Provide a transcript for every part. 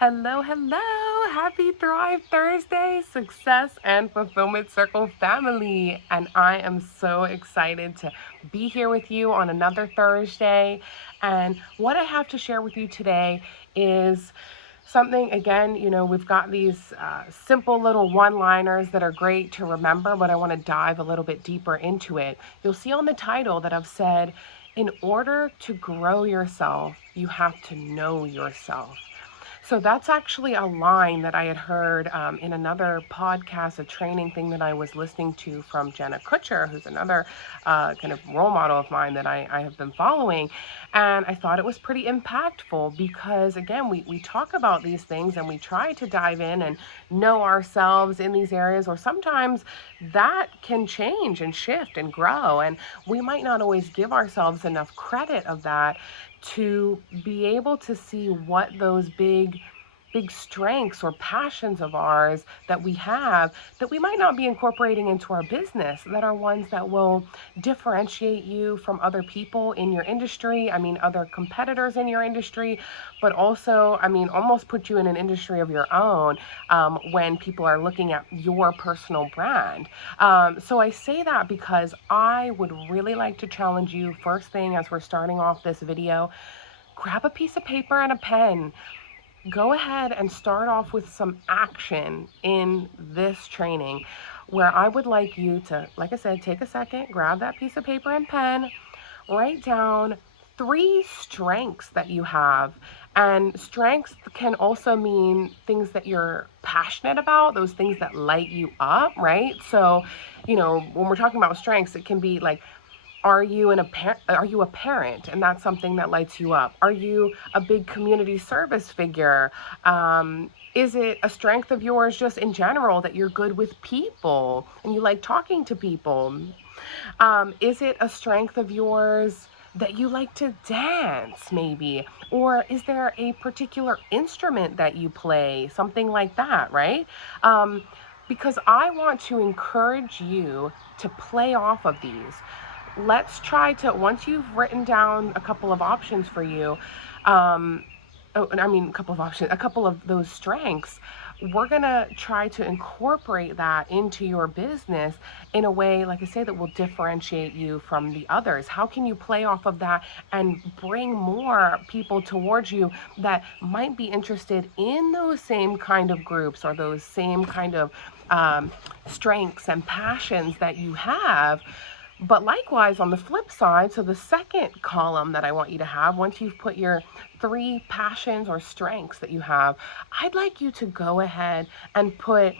Hello, hello. Happy Thrive Thursday, Success and Fulfillment Circle family. And I am so excited to be here with you on another Thursday. And what I have to share with you today is something, again, we've got these simple little one-liners that are great to remember, but I want to dive a little bit deeper into it. You'll see on the title that I've said, in order to grow yourself, you have to know yourself. So that's actually a line that I had heard in another podcast, a training thing that I was listening to from Jenna Kutcher, who's another kind of role model of mine that I have been following. And I thought it was pretty impactful because, again, we talk about these things and we try to dive in and know ourselves in these areas, or sometimes that can change and shift and grow. And we might not always give ourselves enough credit of that to be able to see what those big strengths or passions of ours that we have that we might not be incorporating into our business, that are ones that will differentiate you from other people in your industry. I mean, other competitors in your industry, but also, I mean, almost put you in an industry of your own when people are looking at your personal brand. So I say that because I would really like to challenge you first thing as we're starting off this video. Grab a piece of paper and a pen. Go ahead and start off with some action in this training, where I would like you to, like I said, take a second, grab that piece of paper and pen, write down three strengths that you have. And strengths can also mean things that you're passionate about, those things that light you up, right? So, when we're talking about strengths, it can be like, are you a parent and that's something that lights you up? Are you a big community service figure? Is it a strength of yours just in general that you're good with people and you like talking to people? Is it a strength of yours that you like to dance, maybe? Or is there a particular instrument that you play? Something like that, right? Um, because I want to encourage you to play off of these. Let's try to, once you've written down a couple of options for you, um, I mean, a couple of options, a couple of those strengths, we're going to try to incorporate that into your business in a way, like I say, that will differentiate you from the others. How can you play off of that and bring more people towards you that might be interested in those same kind of groups or those same kind of um, strengths and passions that you have? But likewise, on the flip side, so the second column that I want you to have, once you've put your three passions or strengths that you have, I'd like you to go ahead and put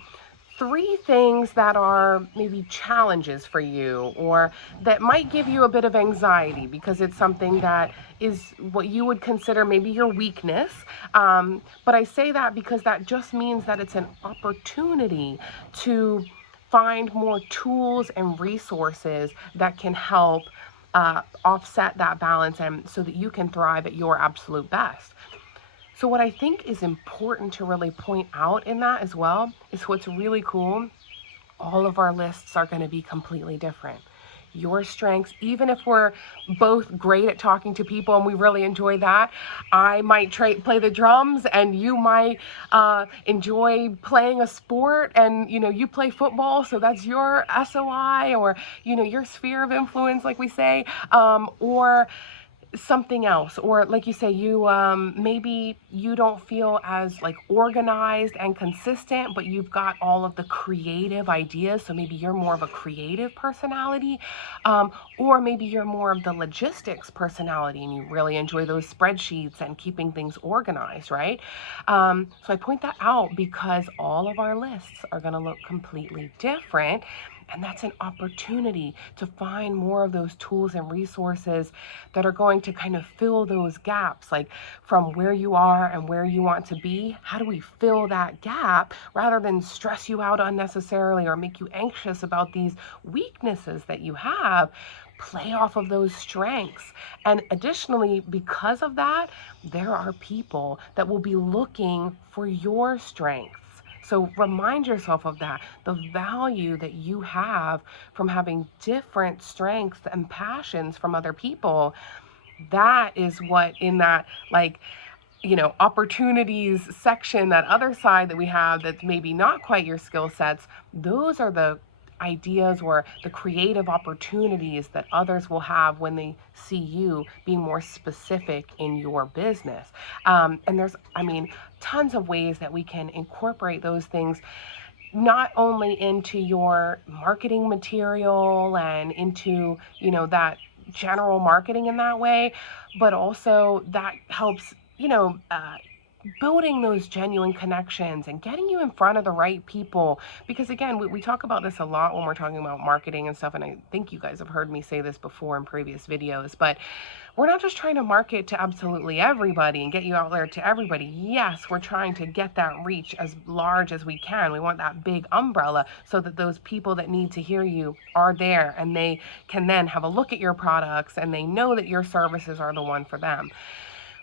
three things that are maybe challenges for you, or that might give you a bit of anxiety because it's something that is what you would consider maybe your weakness. But I say that because that just means that it's an opportunity to find more tools and resources that can help offset that balance, and so that you can thrive at your absolute best. So, what I think is important to really point out in that as well is what's really cool. All of our lists are going to be completely different. Your strengths, even if we're both great at talking to people and we really enjoy that, I might play the drums and you might enjoy playing a sport, and you play football, so that's your SOI, or your sphere of influence, like we say, or something else. Or like you say, you maybe you don't feel as like organized and consistent, but you've got all of the creative ideas, so maybe you're more of a creative personality. Or maybe you're more of the logistics personality and you really enjoy those spreadsheets and keeping things organized, right? So I point that out because all of our lists are going to look completely different, and that's an opportunity to find more of those tools and resources that are going to kind of fill those gaps, like from where you are and where you want to be. How do we fill that gap rather than stress you out unnecessarily or make you anxious about these weaknesses that you have? Play off of those strengths. And additionally, because of that, there are people that will be looking for your strengths. So remind yourself of that, the value that you have from having different strengths and passions from other people. That is what, in that, like, opportunities section, that other side that we have that's maybe not quite your skill sets, those are the ideas or the creative opportunities that others will have when they see you being more specific in your business. And there's, I mean, tons of ways that we can incorporate those things not only into your marketing material and into, that general marketing in that way, but also that helps, building those genuine connections and getting you in front of the right people. Because again, we talk about this a lot when we're talking about marketing and stuff. And I think you guys have heard me say this before in previous videos, but we're not just trying to market to absolutely everybody and get you out there to everybody. Yes, we're trying to get that reach as large as we can. We want that big umbrella so that those people that need to hear you are there and they can then have a look at your products and they know that your services are the one for them.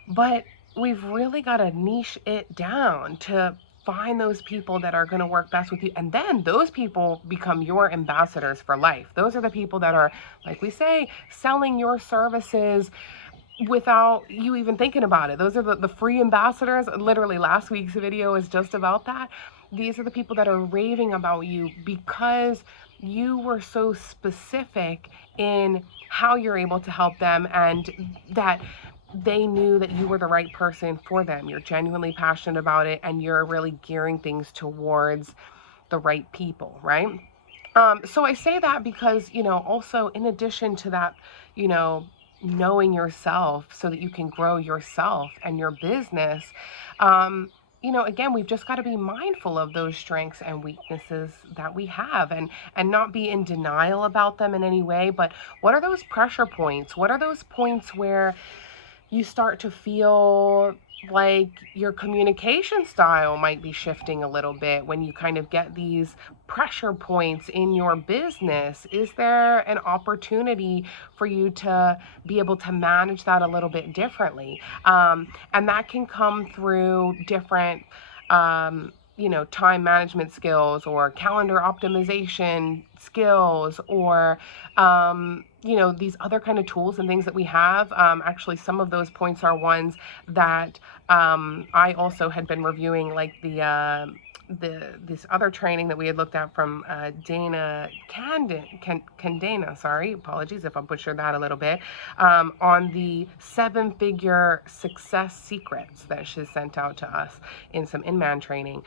But we've really got to niche it down to find those people that are going to work best with you. And then those people become your ambassadors for life. Those are the people that are, like we say, selling your services without you even thinking about it. Those are the free ambassadors. Literally, last week's video is just about that. These are the people that are raving about you because you were so specific in how you're able to help them, and that they knew that you were the right person for them. You're genuinely passionate about it and you're really gearing things towards the right people, right? So I say that because, also in addition to that, knowing yourself so that you can grow yourself and your business, again, we've just got to be mindful of those strengths and weaknesses that we have, and not be in denial about them in any way. But what are those pressure points? What are those points where you start to feel like your communication style might be shifting a little bit when you kind of get these pressure points in your business? Is there an opportunity for you to be able to manage that a little bit differently? And that can come through different time management skills or calendar optimization skills, or these other kind of tools and things that we have. Actually, some of those points are ones that I also had been reviewing, like this other training that we had looked at from Dana Candana, sorry, apologies if I butchered that a little bit, on the 7-figure success secrets that she sent out to us in some in-man training.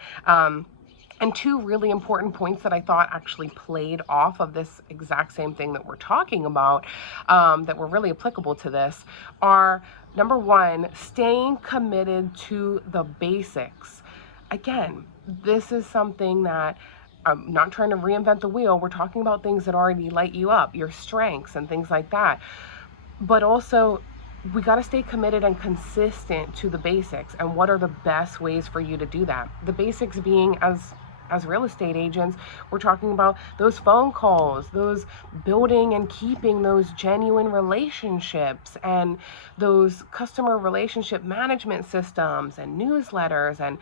And two really important points that I thought actually played off of this exact same thing that we're talking about, that were really applicable to this, are number one, staying committed to the basics. Again, this is something that I'm not trying to reinvent the wheel. We're talking about things that already light you up, your strengths and things like that. But also, we got to stay committed and consistent to the basics. And what are the best ways for you to do that? The basics being, as real estate agents, we're talking about those phone calls, those building and keeping those genuine relationships, and those customer relationship management systems and newsletters, and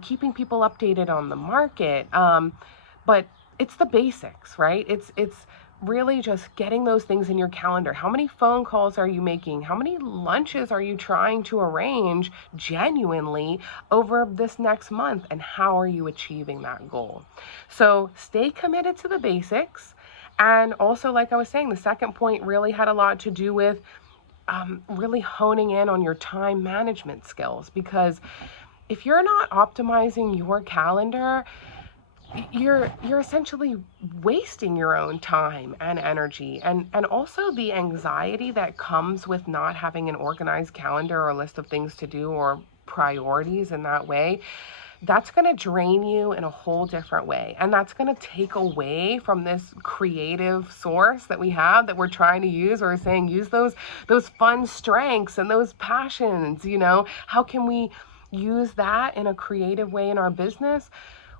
keeping people updated on the market. But it's the basics, right? It's really just getting those things in your calendar. How many phone calls are you making? How many lunches are you trying to arrange genuinely over this next month? And how are you achieving that goal? So stay committed to the basics. And also, like I was saying, the second point really had a lot to do with really honing in on your time management skills. Because if you're not optimizing your calendar, you're essentially wasting your own time and energy, and also the anxiety that comes with not having an organized calendar or list of things to do or priorities in that way. That's going to drain you in a whole different way, and that's going to take away from this creative source that we have, that we're trying to use. We're saying use those fun strengths and those passions. How can we use that in a creative way in our business?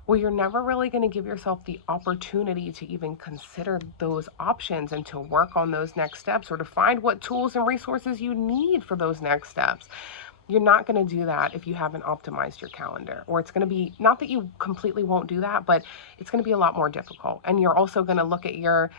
Well, you're never really going to give yourself the opportunity to even consider those options and to work on those next steps, or to find what tools and resources you need for those next steps. You're not going to do that if you haven't optimized your calendar. Or it's going to be, not that you completely won't do that, but it's going to be a lot more difficult. And you're also going to look at your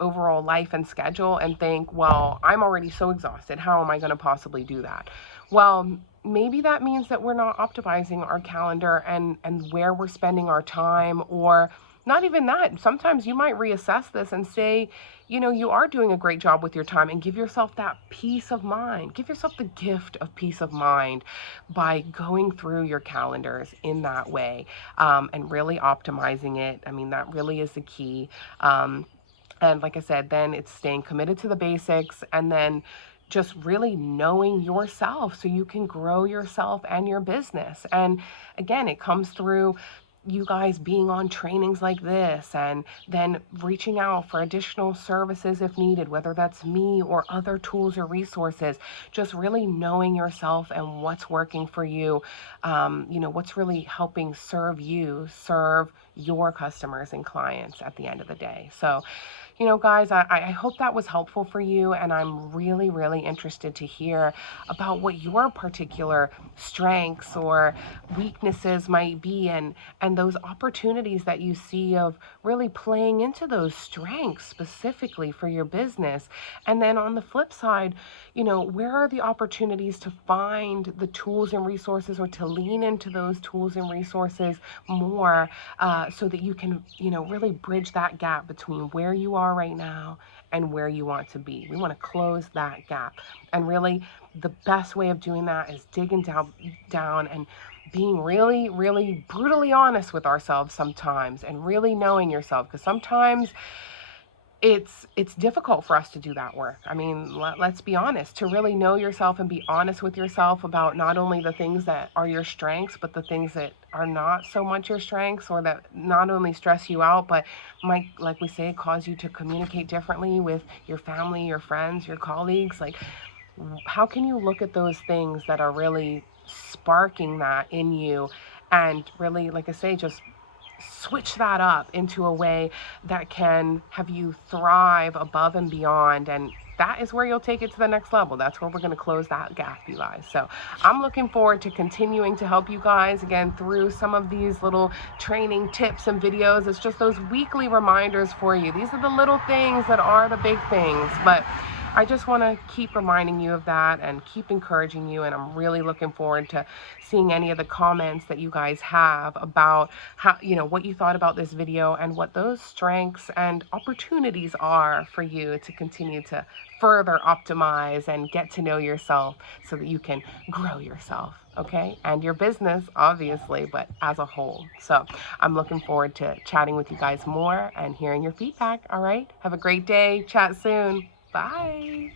overall life and schedule and think, well, I'm already so exhausted. How am I going to possibly do that? Well, maybe that means that we're not optimizing our calendar and where we're spending our time, or not even that. Sometimes you might reassess this and say, you are doing a great job with your time, and give yourself that peace of mind. Give yourself the gift of peace of mind by going through your calendars in that way, and really optimizing it. I mean, that really is the key. And like I said, then it's staying committed to the basics, and then just really knowing yourself so you can grow yourself and your business. And again, it comes through you guys being on trainings like this, and then reaching out for additional services if needed, whether that's me or other tools or resources. Just really knowing yourself and what's working for you, what's really helping serve your customers and clients at the end of the day. So, guys, I hope that was helpful for you, and I'm really, really interested to hear about what your particular strengths or weaknesses might be, and those opportunities that you see of really playing into those strengths specifically for your business. And then on the flip side, where are the opportunities to find the tools and resources, or to lean into those tools and resources more, so that you can, really bridge that gap between where you are right now and where you want to be. We want to close that gap. And really, the best way of doing that is digging down and being really, really brutally honest with ourselves sometimes, and really knowing yourself, because sometimes it's difficult for us to do that work. I mean, let's be honest, to really know yourself and be honest with yourself about not only the things that are your strengths, but the things that are not so much your strengths, or that not only stress you out, but might, like we say, cause you to communicate differently with your family, your friends, your colleagues. Like, how can you look at those things that are really sparking that in you, and really, like I say, just switch that up into a way that can have you thrive above and beyond. And that is where you'll take it to the next level. That's where we're going to close that gap, you guys. So I'm looking forward to continuing to help you guys again through some of these little training tips and videos. It's just those weekly reminders for you. These are the little things that are the big things, but I just want to keep reminding you of that and keep encouraging you. And I'm really looking forward to seeing any of the comments that you guys have about how, what you thought about this video, and what those strengths and opportunities are for you to continue to further optimize and get to know yourself, so that you can grow yourself, okay? And your business, obviously, but as a whole. So I'm looking forward to chatting with you guys more and hearing your feedback. All right. Have a great day. Chat soon. Bye.